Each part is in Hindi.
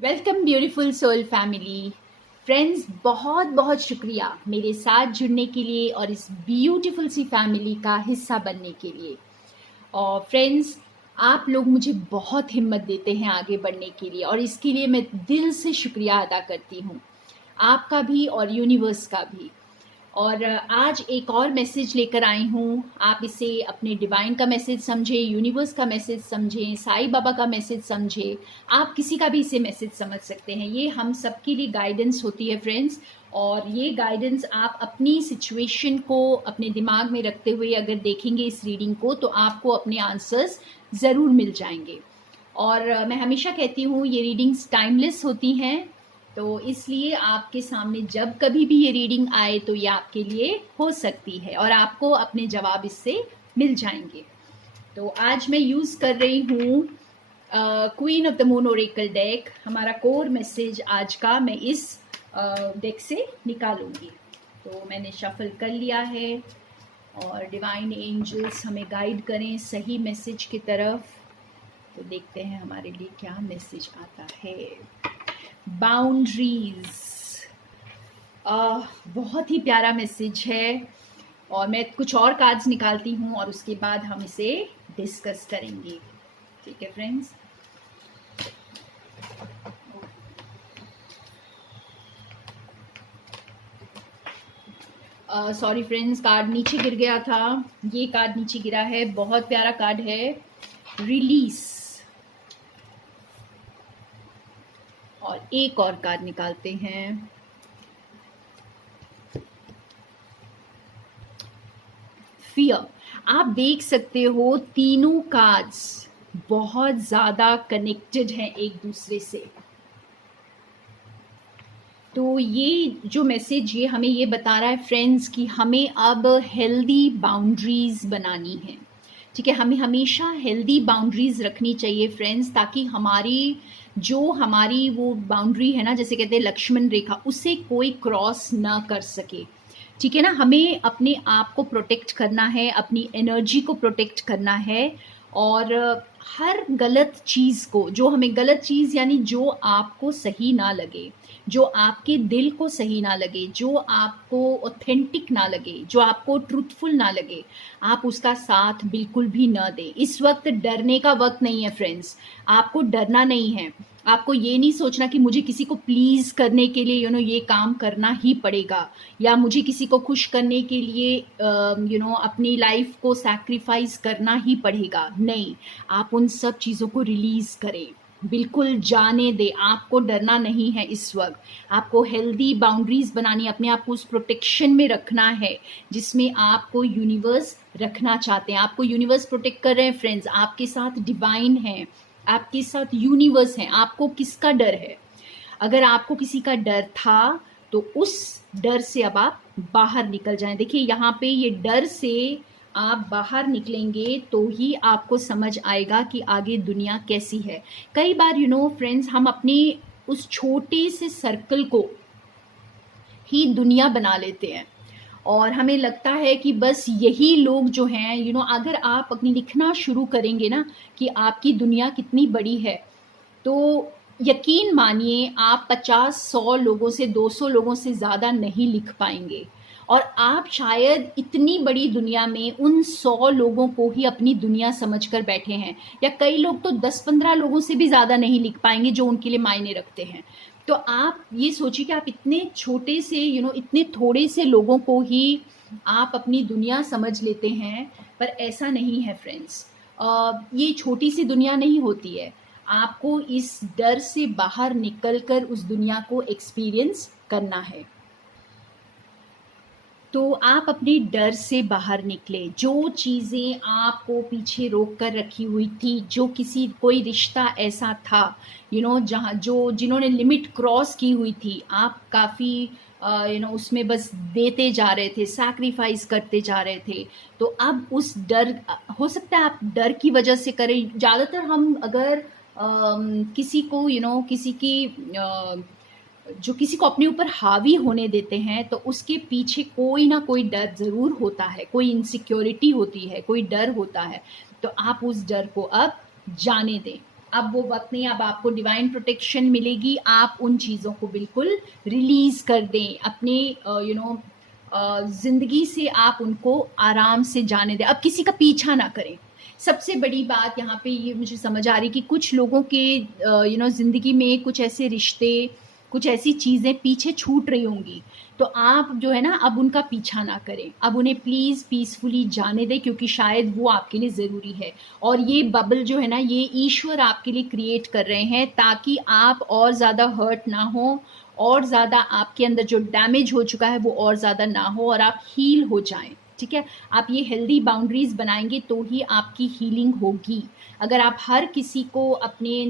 Welcome beautiful soul family friends, बहुत बहुत शुक्रिया मेरे साथ जुड़ने के लिए और इस ब्यूटीफुल सी फैमिली का हिस्सा बनने के लिए। और फ्रेंड्स, आप लोग मुझे बहुत हिम्मत देते हैं आगे बढ़ने के लिए और इसके लिए मैं दिल से शुक्रिया अदा करती हूँ, आपका भी और यूनिवर्स का भी। और आज एक और मैसेज लेकर आई हूँ। आप इसे अपने डिवाइन का मैसेज समझें, यूनिवर्स का मैसेज समझें, साईं बाबा का मैसेज समझें, आप किसी का भी इसे मैसेज समझ सकते हैं। ये हम सबके लिए गाइडेंस होती है फ्रेंड्स। और ये गाइडेंस आप अपनी सिचुएशन को अपने दिमाग में रखते हुए अगर देखेंगे इस रीडिंग को, तो आपको अपने आंसर्स ज़रूर मिल जाएंगे। और मैं हमेशा कहती हूँ ये रीडिंग्स टाइमलेस होती हैं, तो इसलिए आपके सामने जब कभी भी ये रीडिंग आए तो ये आपके लिए हो सकती है और आपको अपने जवाब इससे मिल जाएंगे। तो आज मैं यूज़ कर रही हूँ queen of the moon Oracle deck. हमारा कोर मैसेज आज का मैं इस डेक से निकालूंगी। तो मैंने शफल कर लिया है और डिवाइन एंजल्स हमें गाइड करें सही मैसेज की तरफ। तो देखते हैं हमारे लिए क्या मैसेज आता है। बाउंड्रीज, बहुत ही प्यारा मैसेज है। और मैं कुछ और कार्ड्स निकालती हूँ और उसके बाद हम इसे डिस्कस करेंगे। ठीक है फ्रेंड्स। सॉरी फ्रेंड्स, कार्ड नीचे गिर गया था। ये कार्ड नीचे गिरा है, बहुत प्यारा कार्ड है, रिलीज। और एक और कार्ड निकालते हैं। फियर। आप देख सकते हो तीनों कार्ड्स बहुत ज़्यादा कनेक्टेड हैं एक दूसरे से। तो ये जो मैसेज ये हमें ये बता रहा है फ्रेंड्स कि हमें अब हेल्दी बाउंड्रीज बनानी है। ठीक है, हमें हमेशा हेल्दी बाउंड्रीज रखनी चाहिए फ्रेंड्स, ताकि हमारी वो बाउंड्री है ना, जैसे कहते हैं लक्ष्मण रेखा, उसे कोई क्रॉस ना कर सके। ठीक है ना, हमें अपने आप को प्रोटेक्ट करना है, अपनी एनर्जी को प्रोटेक्ट करना है। और हर गलत चीज़ को, जो हमें गलत चीज़ यानी जो आपको सही ना लगे, जो आपके दिल को सही ना लगे, जो आपको ऑथेंटिक ना लगे, जो आपको ट्रूथफुल ना लगे, आप उसका साथ बिल्कुल भी ना दें। इस वक्त डरने का वक्त नहीं है फ्रेंड्स, आपको डरना नहीं है। आपको ये नहीं सोचना कि मुझे किसी को प्लीज़ करने के लिए ये काम करना ही पड़ेगा, या मुझे किसी को खुश करने के लिए अपनी लाइफ को सैक्रिफाइस करना ही पड़ेगा। नहीं, आप उन सब चीज़ों को रिलीज़ करें, बिल्कुल जाने दे। आपको डरना नहीं है इस वक्त। आपको हेल्दी बाउंड्रीज बनानी, अपने आप को उस प्रोटेक्शन में रखना है जिसमें आपको यूनिवर्स रखना चाहते हैं। आपको यूनिवर्स प्रोटेक्ट कर रहे हैं फ्रेंड्स, आपके साथ डिवाइन है, आपके साथ यूनिवर्स है। आपको किसका डर है? अगर आपको किसी का डर था तो उस डर से अब आप बाहर निकल जाएं। देखिए यहाँ पे ये डर से आप बाहर निकलेंगे तो ही आपको समझ आएगा कि आगे दुनिया कैसी है। कई बार फ्रेंड्स, हम अपने उस छोटे से सर्कल को ही दुनिया बना लेते हैं और हमें लगता है कि बस यही लोग जो हैं अगर आप अपनी लिखना शुरू करेंगे ना कि आपकी दुनिया कितनी बड़ी है, तो यकीन मानिए आप 50-100 लोगों से 200 लोगों से ज़्यादा नहीं लिख पाएंगे। और आप शायद इतनी बड़ी दुनिया में उन 100 लोगों को ही अपनी दुनिया समझकर बैठे हैं, या कई लोग तो 10-15 लोगों से भी ज़्यादा नहीं लिख पाएंगे जो उनके लिए मायने रखते हैं। तो आप ये सोचिए कि आप इतने छोटे से इतने थोड़े से लोगों को ही आप अपनी दुनिया समझ लेते हैं, पर ऐसा नहीं है फ्रेंड्स। ये छोटी सी दुनिया नहीं होती है। आपको इस डर से बाहर निकलकर उस दुनिया को एक्सपीरियंस करना है। तो आप अपने डर से बाहर निकले। जो चीज़ें आपको पीछे रोक कर रखी हुई थी, जो कोई रिश्ता ऐसा था जहाँ जिन्होंने लिमिट क्रॉस की हुई थी, आप काफ़ी उसमें बस देते जा रहे थे, सैक्रिफाइस करते जा रहे थे। तो अब उस डर, हो सकता है आप डर की वजह से करें। ज़्यादातर हम अगर किसी को किसी को अपने ऊपर हावी होने देते हैं, तो उसके पीछे कोई ना कोई डर ज़रूर होता है, कोई इनसिक्योरिटी होती है, कोई डर होता है। तो आप उस डर को अब जाने दें। अब वो वक्त नहीं, अब आपको डिवाइन प्रोटेक्शन मिलेगी, आप उन चीज़ों को बिल्कुल रिलीज कर दें अपने ज़िंदगी से, आप उनको आराम से जाने दें, अब किसी का पीछा ना करें। सबसे बड़ी बात यहाँ पे ये मुझे समझ आ रही कि कुछ लोगों के ज़िंदगी में कुछ ऐसे रिश्ते, कुछ ऐसी चीज़ें पीछे छूट रही होंगी, तो आप जो है ना अब उनका पीछा ना करें, अब उन्हें प्लीज़ पीसफुली जाने दें, क्योंकि शायद वो आपके लिए ज़रूरी है। और ये बबल जो है ना, ये ईश्वर आपके लिए क्रिएट कर रहे हैं ताकि आप और ज़्यादा हर्ट ना हो, और ज़्यादा आपके अंदर जो डैमेज हो चुका है वो और ज़्यादा ना हो, और आप हील हो जाएं। ठीक है, आप ये हेल्दी बाउंड्रीज बनाएंगे तो ही आपकी हीलिंग होगी। अगर आप हर किसी को अपने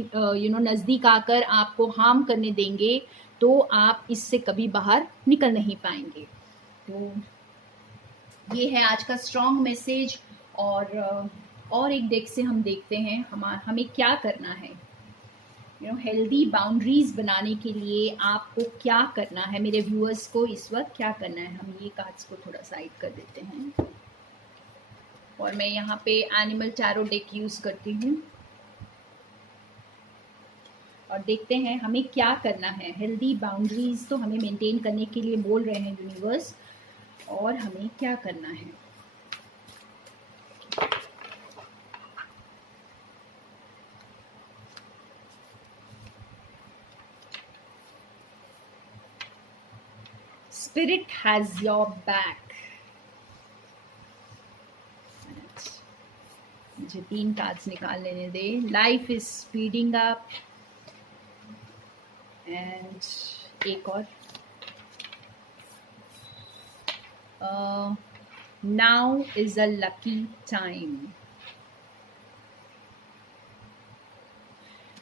नज़दीक आकर आपको हार्म करने देंगे तो आप इससे कभी बाहर निकल नहीं पाएंगे। तो ये है आज का स्ट्रॉन्ग मैसेज। और एक डेक से हम देखते हैं हमें क्या करना है। हेल्दी बाउंड्रीज बनाने के लिए आपको क्या करना है, मेरे व्यूअर्स को इस वक्त क्या करना है। हम ये कार्ड्स को थोड़ा साइड कर देते हैं और मैं यहाँ पे एनिमल टैरो डेक यूज करती हूँ और देखते हैं हमें क्या करना है। हेल्दी बाउंड्रीज तो हमें मेंटेन करने के लिए बोल रहे हैं यूनिवर्स, और हमें क्या करना है। Spirit has your back. मुझे 3 कार्ड्स निकाल लेने दे। Life is speeding up, and एक और now is a lucky time.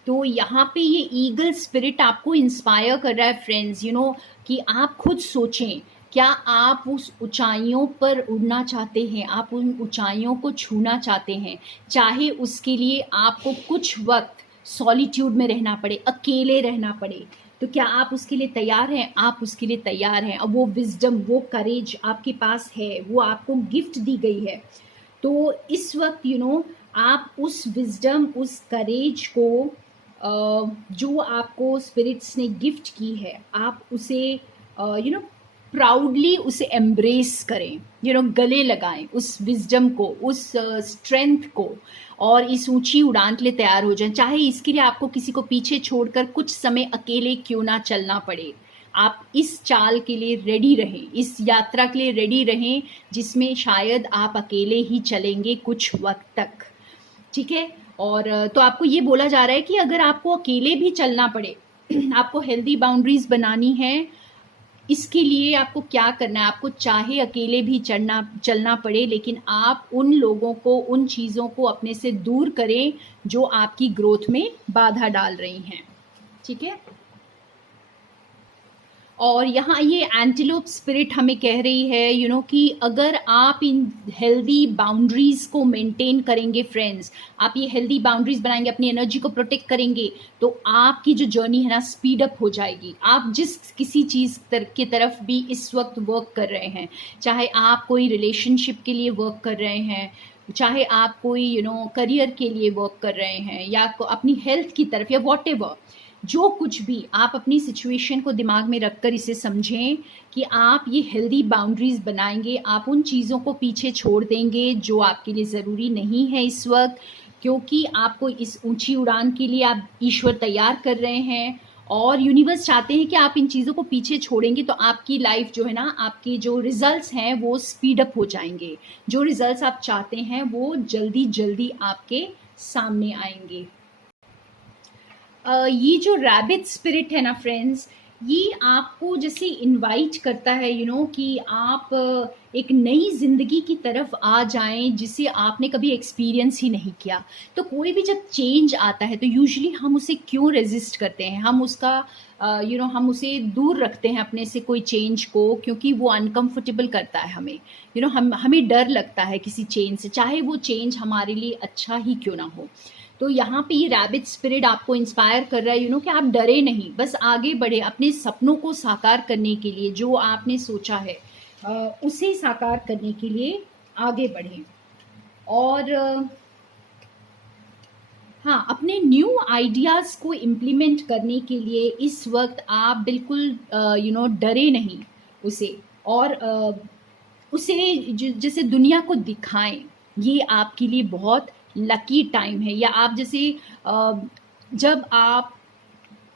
तो यहाँ पे ये ईगल स्पिरिट आपको इंस्पायर कर रहा है फ्रेंड्स, कि आप खुद सोचें, क्या आप उस ऊंचाइयों पर उड़ना चाहते हैं, आप उन ऊंचाइयों को छूना चाहते हैं, चाहे उसके लिए आपको कुछ वक्त सॉलिट्यूड में रहना पड़े, अकेले रहना पड़े, तो क्या आप उसके लिए तैयार हैं? आप उसके लिए तैयार हैं। अब वो विजडम, वो करेज आपके पास है, वो आपको गिफ्ट दी गई है। तो इस वक्त आप उस विजडम, उस करेज को जो आपको स्पिरिट्स ने गिफ्ट की है, आप उसे प्राउडली उसे एम्ब्रेस करें, गले लगाएं उस विजडम को, उस स्ट्रेंथ को, और इस ऊंची उड़ान के लिए तैयार हो जाएं। चाहे इसके लिए आपको किसी को पीछे छोड़कर कुछ समय अकेले क्यों ना चलना पड़े, आप इस चाल के लिए रेडी रहें, इस यात्रा के लिए रेडी रहें जिसमें शायद आप अकेले ही चलेंगे कुछ वक्त तक। ठीक है, और तो आपको ये बोला जा रहा है कि अगर आपको अकेले भी चलना पड़े, आपको हेल्दी बाउंड्रीज बनानी है, इसके लिए आपको क्या करना है, आपको चाहे अकेले भी चलना पड़े, लेकिन आप उन लोगों को, उन चीज़ों को अपने से दूर करें जो आपकी ग्रोथ में बाधा डाल रही हैं। ठीक है, और यहाँ ये एंटीलोप स्पिरिट हमें कह रही है कि अगर आप इन हेल्दी बाउंड्रीज को मेंटेन करेंगे फ्रेंड्स, आप ये हेल्दी बाउंड्रीज बनाएंगे, अपनी एनर्जी को प्रोटेक्ट करेंगे, तो आपकी जो जर्नी है ना स्पीड अप हो जाएगी। आप जिस किसी चीज़ की तरफ भी इस वक्त वर्क कर रहे हैं, चाहे आप कोई रिलेशनशिप के लिए वर्क कर रहे हैं, चाहे आप कोई करियर के लिए वर्क कर रहे हैं, या अपनी हेल्थ की तरफ, या वॉट जो कुछ भी, आप अपनी सिचुएशन को दिमाग में रखकर इसे समझें कि आप ये हेल्दी बाउंड्रीज बनाएंगे, आप उन चीज़ों को पीछे छोड़ देंगे जो आपके लिए ज़रूरी नहीं है इस वक्त, क्योंकि आपको इस ऊंची उड़ान के लिए आप ईश्वर तैयार कर रहे हैं, और यूनिवर्स चाहते हैं कि आप इन चीज़ों को पीछे छोड़ेंगे तो आपकी लाइफ जो है ना, आपके जो रिजल्ट्स हैं वो स्पीड अप हो जाएंगे, जो रिजल्ट्स आप चाहते हैं वो जल्दी जल्दी आपके सामने आएंगे। ये जो रैबिट स्पिरिट है ना फ्रेंड्स, ये आपको जैसे इनवाइट करता है कि आप एक नई ज़िंदगी की तरफ आ जाएं जिसे आपने कभी एक्सपीरियंस ही नहीं किया। तो कोई भी जब चेंज आता है तो यूजुअली हम उसे क्यों रेजिस्ट करते हैं, हम उसका हम उसे दूर रखते हैं अपने से, कोई चेंज को, क्योंकि वो अनकंफर्टेबल करता है हमें। हमें डर लगता है किसी चेंज से, चाहे वो चेंज हमारे लिए अच्छा ही क्यों ना हो। तो यहाँ पे ये रैबिट स्पिरिट आपको इंस्पायर कर रहा है कि आप डरे नहीं, बस आगे बढ़े अपने सपनों को साकार करने के लिए, जो आपने सोचा है उसे साकार करने के लिए आगे बढ़े। और हाँ, अपने न्यू आइडियाज़ को इम्प्लीमेंट करने के लिए इस वक्त आप बिल्कुल डरे नहीं उसे, और उसे जैसे दुनिया को दिखाएं। ये आपके लिए बहुत लकी टाइम है। या आप जैसे जब आप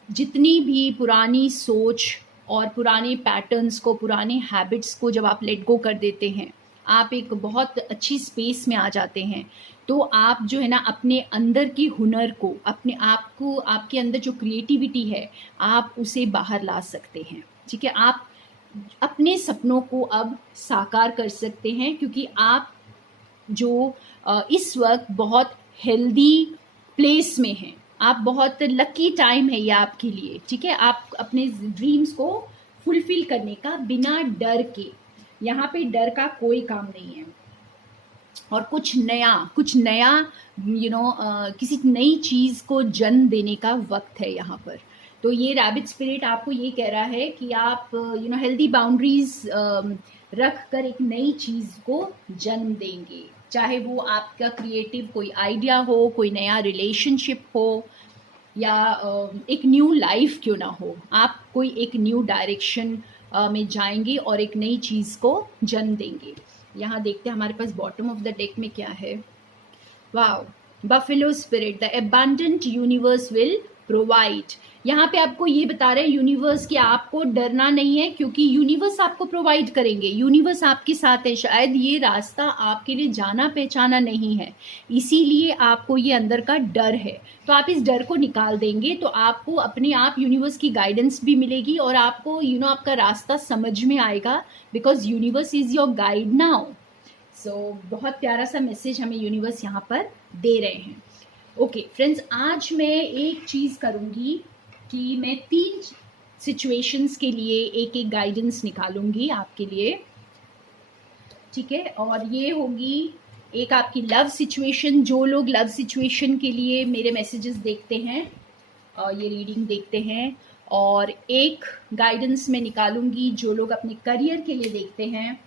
जितनी भी पुरानी सोच और पुराने पैटर्न्स को, पुराने हैबिट्स को जब आप लेट गो कर देते हैं, आप एक बहुत अच्छी स्पेस में आ जाते हैं, तो आप जो है ना अपने अंदर की हुनर को, अपने आप को, आपके अंदर जो क्रिएटिविटी है, आप उसे बाहर ला सकते हैं। ठीक है, आप अपने सपनों को अब साकार कर सकते हैं, क्योंकि आप जो इस वक्त बहुत हेल्दी प्लेस में हैं। आप बहुत लकी टाइम है ये आपके लिए। ठीक है, आप अपने ड्रीम्स को फुलफिल करने का बिना डर के, यहाँ पे डर का कोई काम नहीं है। और कुछ नया किसी नई चीज़ को जन्म देने का वक्त है यहाँ पर। तो ये रैबिट स्पिरिट आपको ये कह रहा है कि आप हेल्दी बाउंड्रीज रख कर एक नई चीज़ को जन्म देंगे, चाहे वो आपका क्रिएटिव कोई आइडिया हो, कोई नया रिलेशनशिप हो, या एक न्यू लाइफ क्यों ना हो। आप कोई एक न्यू डायरेक्शन में जाएंगे और एक नई चीज़ को जन्म देंगे। यहाँ देखते हैं हमारे पास बॉटम ऑफ द डेक में क्या है। Wow, buffalo spirit, the abundant universe will provide. यहाँ पे आपको ये बता रहे हैं यूनिवर्स कि आपको डरना नहीं है, क्योंकि यूनिवर्स आपको प्रोवाइड करेंगे, यूनिवर्स आपके साथ है। शायद ये रास्ता आपके लिए जाना पहचाना नहीं है, इसीलिए आपको ये अंदर का डर है, तो आप इस डर को निकाल देंगे तो आपको अपने आप यूनिवर्स की गाइडेंस भी मिलेगी, और आपको आपका रास्ता समझ में आएगा, because universe is your guide now. So बहुत प्यारा सा मैसेज हमें यूनिवर्स यहाँ पर दे रहे हैं। ओके फ्रेंड्स, आज मैं एक चीज़ करूँगी कि मैं 3 सिचुएशंस के लिए एक एक गाइडेंस निकालूंगी आपके लिए। ठीक है, और ये होगी एक आपकी लव सिचुएशन। जो लोग लव सिचुएशन के लिए मेरे मैसेजेस देखते हैं, ये रीडिंग देखते हैं, और एक गाइडेंस मैं निकालूंगी जो लोग अपने करियर के लिए देखते हैं,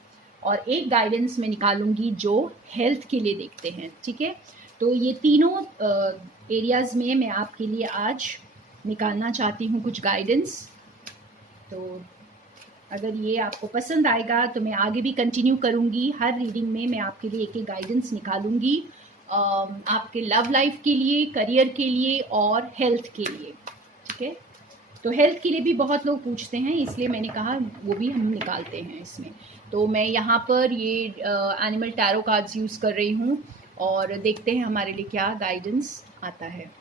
और एक गाइडेंस मैं निकालूंगी जो हेल्थ के लिए देखते हैं। ठीक है, तो ये तीनों एरियाज़ में मैं आपके लिए आज निकालना चाहती हूँ कुछ गाइडेंस। तो अगर ये आपको पसंद आएगा तो मैं आगे भी कंटिन्यू करूँगी। हर रीडिंग में मैं आपके लिए एक एक गाइडेंस निकालूंगी, आपके लव लाइफ के लिए, करियर के लिए और हेल्थ के लिए। ठीक है, तो हेल्थ के लिए भी बहुत लोग पूछते हैं, इसलिए मैंने कहा वो भी हम निकालते हैं इसमें। तो मैं यहाँ पर ये एनिमल टैरो कार्ड्स यूज़ कर रही हूँ, और देखते हैं हमारे लिए क्या गाइडेंस आता है।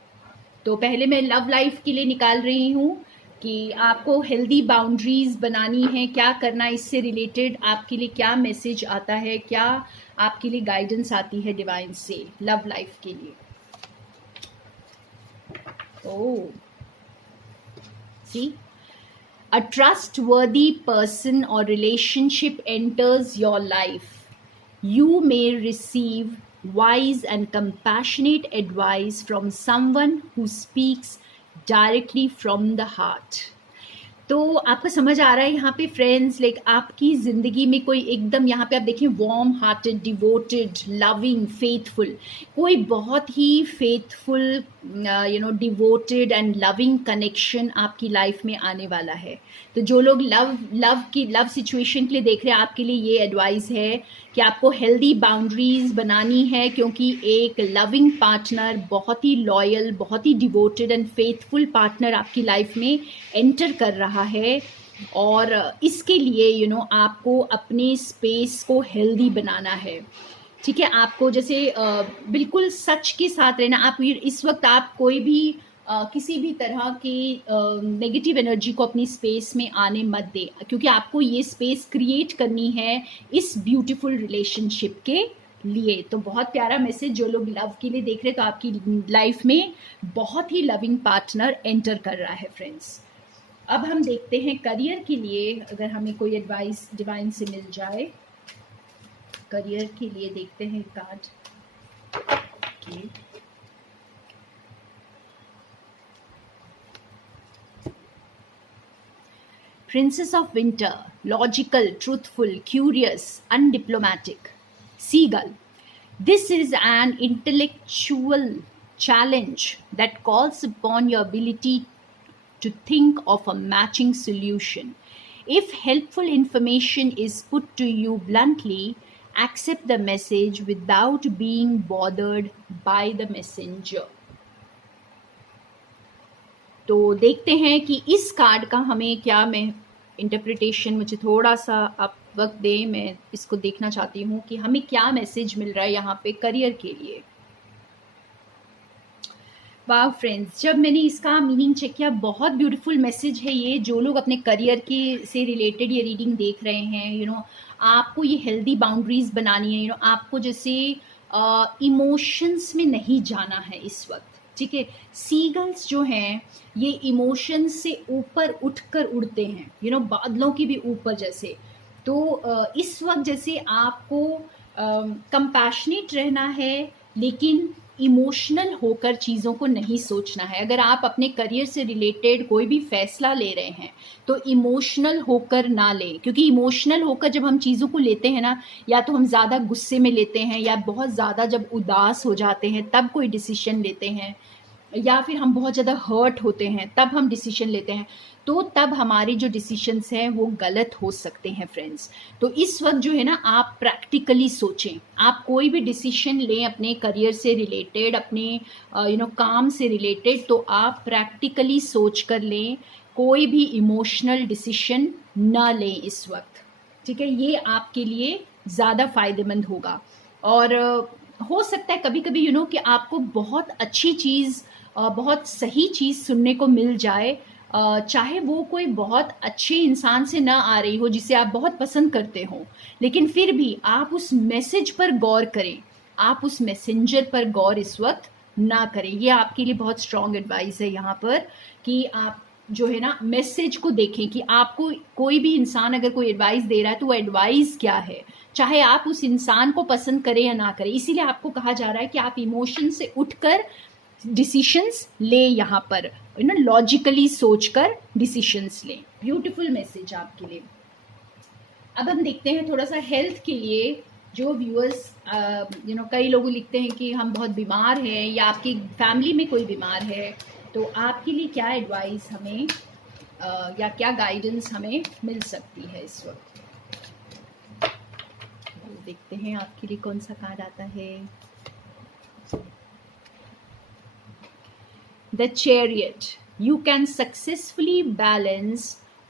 तो पहले मैं लव लाइफ के लिए निकाल रही हूँ कि आपको हेल्दी बाउंड्रीज बनानी है, क्या करना, इससे रिलेटेड आपके लिए क्या मैसेज आता है, क्या आपके लिए गाइडेंस आती है डिवाइन से लव लाइफ के लिए। ओह, सी, a trustworthy person or relationship enters your life. You may receive wise and compassionate advice from someone who speaks directly from the heart. तो आपको समझ आ रहा है यहाँ पे फ्रेंड्स, लाइक आपकी ज़िंदगी में कोई एकदम, यहाँ पे आप देखिए, warm hearted, devoted, loving, faithful, कोई बहुत ही faithful devoted and loving connection आपकी लाइफ में आने वाला है। तो जो लोग लव सिचुएशन के लिए देख रहे हैं, आपके लिए ये एडवाइस है कि आपको हेल्दी बाउंड्रीज बनानी है, क्योंकि एक लविंग पार्टनर, बहुत ही लॉयल, बहुत ही डिवोटेड एंड फेथफुल पार्टनर आपकी लाइफ में एंटर कर रहा है। और इसके लिए आपको अपने स्पेस को हेल्दी बनाना है। ठीक है, आपको जैसे बिल्कुल सच के साथ रहना। आप इस वक्त आप कोई भी किसी भी तरह की नेगेटिव एनर्जी को अपनी स्पेस में आने मत दे, क्योंकि आपको ये स्पेस क्रिएट करनी है इस ब्यूटीफुल रिलेशनशिप के लिए। तो बहुत प्यारा मैसेज, जो लोग लव के लिए देख रहे हैं, तो आपकी लाइफ में बहुत ही लविंग पार्टनर एंटर कर रहा है फ्रेंड्स। अब हम देखते हैं करियर के लिए, अगर हमें कोई एडवाइस डिवाइन से मिल जाए। करियर के लिए देखते हैं card. Princess of Winter, logical, truthful, curious, undiplomatic. Seagull. This is an intellectual challenge that calls upon your ability to think of a matching solution. If helpful information is put to you bluntly, accept the message without being bothered by the messenger. तो देखते हैं कि इस कार्ड का हमें क्या मैं इंटरप्रिटेशन, मुझे थोड़ा सा आप वक्त दें, मैं इसको देखना चाहती हूँ कि हमें क्या मैसेज मिल रहा है यहाँ पे करियर के लिए। वाह फ्रेंड्स, जब मैंने इसका मीनिंग चेक किया, बहुत ब्यूटीफुल मैसेज है ये। जो लोग अपने करियर के से रिलेटेड ये रीडिंग देख रहे हैं, आपको ये हेल्दी बाउंड्रीज बनानी है। आपको जैसे इमोशंस में नहीं जाना है इस वक्त, ठीक है। सीगल्स जो हैं ये इमोशंस से ऊपर उठकर उड़ते हैं, बादलों की भी ऊपर जैसे। तो इस वक्त जैसे आपको कंपैशनेट रहना है, लेकिन इमोशनल होकर चीज़ों को नहीं सोचना है। अगर आप अपने करियर से रिलेटेड कोई भी फैसला ले रहे हैं तो इमोशनल होकर ना लें, क्योंकि इमोशनल होकर जब हम चीज़ों को लेते हैं ना, या तो हम ज़्यादा गुस्से में लेते हैं, या बहुत ज़्यादा जब उदास हो जाते हैं तब कोई डिसीजन लेते हैं, या फिर हम बहुत ज़्यादा हर्ट होते हैं तब हम डिसीजन लेते हैं, तो तब हमारे जो डिसीजंस हैं वो गलत हो सकते हैं फ्रेंड्स। तो इस वक्त जो है ना, आप प्रैक्टिकली सोचें। आप कोई भी डिसीजन लें अपने करियर से रिलेटेड, अपने काम से रिलेटेड, तो आप प्रैक्टिकली सोच कर लें, कोई भी इमोशनल डिसीजन ना लें इस वक्त, ठीक है। ये आपके लिए ज़्यादा फ़ायदेमंद होगा। और हो सकता है कभी कभी कि आपको बहुत अच्छी चीज़, बहुत सही चीज़ सुनने को मिल जाए, चाहे वो कोई बहुत अच्छे इंसान से ना आ रही हो जिसे आप बहुत पसंद करते हो, लेकिन फिर भी आप उस मैसेज पर गौर करें, आप उस मैसेंजर पर गौर इस वक्त ना करें। ये आपके लिए बहुत स्ट्रॉन्ग एडवाइस है यहाँ पर, कि आप जो है ना मैसेज को देखें कि आपको कोई भी इंसान अगर कोई एडवाइस दे रहा है तो वो एडवाइस क्या है, चाहे आप उस इंसान को पसंद करें या ना करें। इसीलिए आपको कहा जा रहा है कि आप इमोशन से उठकर डिसीशंस ले, यहाँ पर लॉजिकली सोचकर डिसीशंस लें। ब्यूटीफुल मैसेज आपके लिए। अब हम देखते हैं थोड़ा सा हेल्थ के लिए। जो व्यूअर्स कई लोग लिखते हैं कि हम बहुत बीमार हैं, या आपकी फैमिली में कोई बीमार है, तो आपके लिए क्या एडवाइस हमें या क्या गाइडेंस हमें मिल सकती है इस वक्त। देखते हैं आपके लिए कौन सा कार्ड आता है। The Chariot. You can successfully balance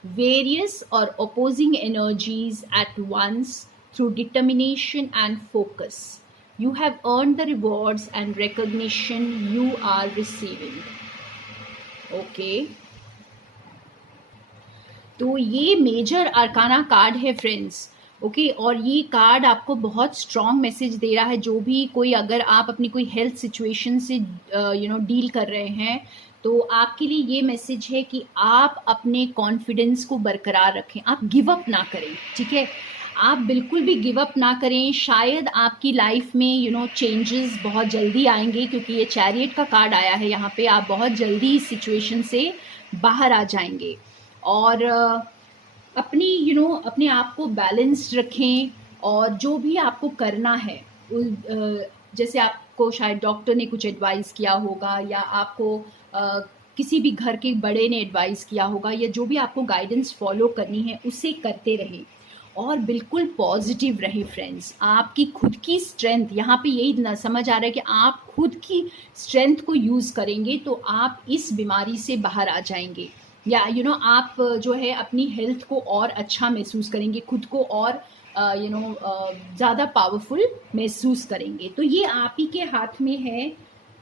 various or opposing energies at once through determination and focus. You have earned the rewards and recognition you are receiving. Okay. तो ये मेजर अरकाना कार्ड है फ्रेंड्स, ओके। और ये कार्ड आपको बहुत स्ट्रॉन्ग मैसेज दे रहा है। जो भी कोई, अगर आप अपनी कोई हेल्थ सिचुएशन से डील कर रहे हैं, तो आपके लिए ये मैसेज है कि आप अपने कॉन्फिडेंस को बरकरार रखें, आप गिव अप ना करें, ठीक है। आप बिल्कुल भी गिव अप ना करें। शायद आपकी लाइफ में चेंजेस बहुत जल्दी आएंगे, क्योंकि ये चैरियट का कार्ड आया है यहाँ पे। आप बहुत जल्दी इस सिचुएशन से बाहर आ जाएंगे, और अपनी अपने आप को बैलेंस्ड रखें। और जो भी आपको करना है, जैसे आपको शायद डॉक्टर ने कुछ एडवाइस किया होगा, या आपको किसी भी घर के बड़े ने एडवाइस किया होगा, या जो भी आपको गाइडेंस फॉलो करनी है उसे करते रहें, और बिल्कुल पॉजिटिव रहे फ्रेंड्स। आपकी खुद की स्ट्रेंथ, यहाँ पे यही ना समझ आ रहा है कि आप खुद की स्ट्रेंथ को यूज़ करेंगे तो आप इस बीमारी से बाहर आ जाएंगे, या आप जो है अपनी हेल्थ को और अच्छा महसूस करेंगे, खुद को और ज़्यादा पावरफुल महसूस करेंगे। तो ये आप ही के हाथ में है,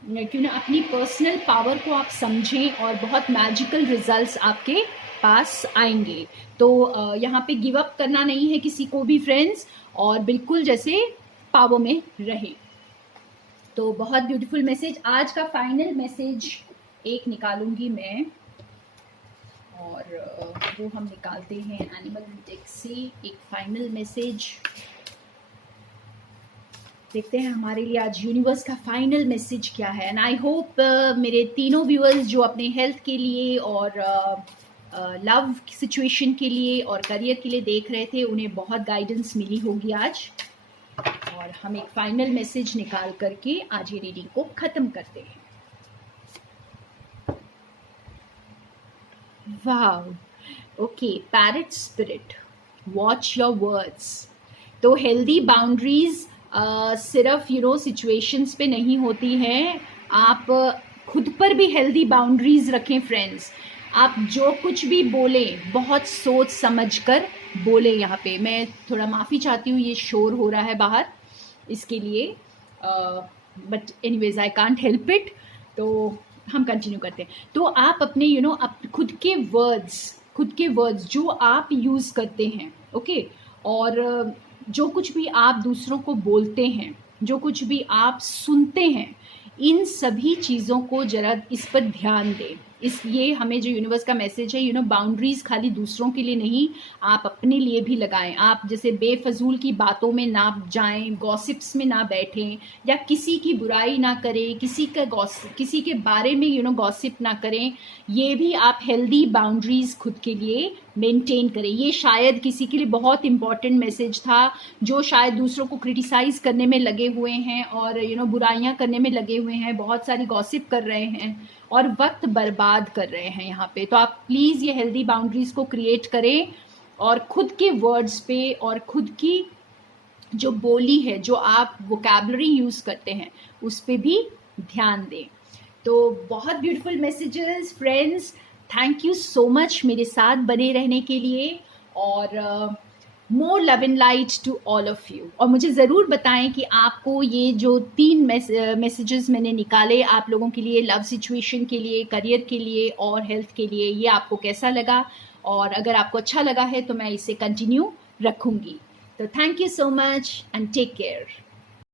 क्यों ना अपनी पर्सनल पावर को आप समझें, और बहुत मैजिकल रिजल्ट्स आपके पास आएंगे। तो यहाँ पे गिव अप करना नहीं है किसी को भी फ्रेंड्स, और बिल्कुल जैसे पावर में रहे। तो बहुत ब्यूटीफुल मैसेज। आज का फाइनल मैसेज एक निकालूंगी मैं, और वो हम निकालते हैं एनिमल डेक से एक फाइनल मैसेज। देखते हैं हमारे लिए आज यूनिवर्स का फाइनल मैसेज क्या है। एंड आई होप मेरे तीनों व्यूअर्स जो अपने हेल्थ के लिए, और लव सिचुएशन के लिए, और करियर के लिए देख रहे थे, उन्हें बहुत गाइडेंस मिली होगी आज। और हम एक फाइनल मैसेज निकाल करके आज ये रीडिंग को ख़त्म करते हैं। Wow! Okay, parrot spirit, watch your words. तो हेल्दी बाउंड्रीज सिर्फ सिचुएशंस पे नहीं होती हैं, आप खुद पर भी हेल्दी बाउंड्रीज रखें फ्रेंड्स। आप जो कुछ भी बोलें बहुत सोच समझ कर बोलें। यहाँ पे मैं थोड़ा माफ़ी चाहती हूँ, ये शोर हो रहा है बाहर, इसके लिए but anyways I can't help it. तो हम कंटिन्यू करते हैं। तो आप अपने खुद के वर्ड्स जो आप यूज़ करते हैं, ओके, और जो कुछ भी आप दूसरों को बोलते हैं, जो कुछ भी आप सुनते हैं, इन सभी चीज़ों को ज़रा इस पर ध्यान दें। ये हमें जो यूनिवर्स का मैसेज है, बाउंड्रीज़ खाली दूसरों के लिए नहीं, आप अपने लिए भी लगाएं। आप जैसे बेफजूल की बातों में ना जाएं, गॉसिप्स में ना बैठें, या किसी की बुराई ना करें, किसी के बारे में गॉसिप ना करें। ये भी आप हेल्दी बाउंड्रीज़ खुद के लिए मेंटेन करें। ये शायद किसी के लिए बहुत इंपॉर्टेंट मैसेज था, जो शायद दूसरों को क्रिटिसाइज़ करने में लगे हुए हैं और बुराइयां करने में लगे हुए हैं, बहुत सारी गॉसिप कर रहे हैं और वक्त बर्बाद कर रहे हैं यहाँ पे। तो आप प्लीज़ ये हेल्दी बाउंड्रीज़ को क्रिएट करें और खुद के वर्ड्स पे और खुद की जो बोली है, जो आप वोकैबुलरी यूज़ करते हैं, उस पे भी ध्यान दें। तो बहुत beautiful messages friends, thank you so much मेरे साथ बने रहने के लिए, और more love and light to all of you. और मुझे ज़रूर बताएं कि आपको ये जो 3 मैसेजेस मैंने निकाले आप लोगों के लिए, लव सिचुएशन के लिए, करियर के लिए और हेल्थ के लिए, ये आपको कैसा लगा। और अगर आपको अच्छा लगा है तो मैं इसे कंटिन्यू रखूँगी। तो thank you so much and take care.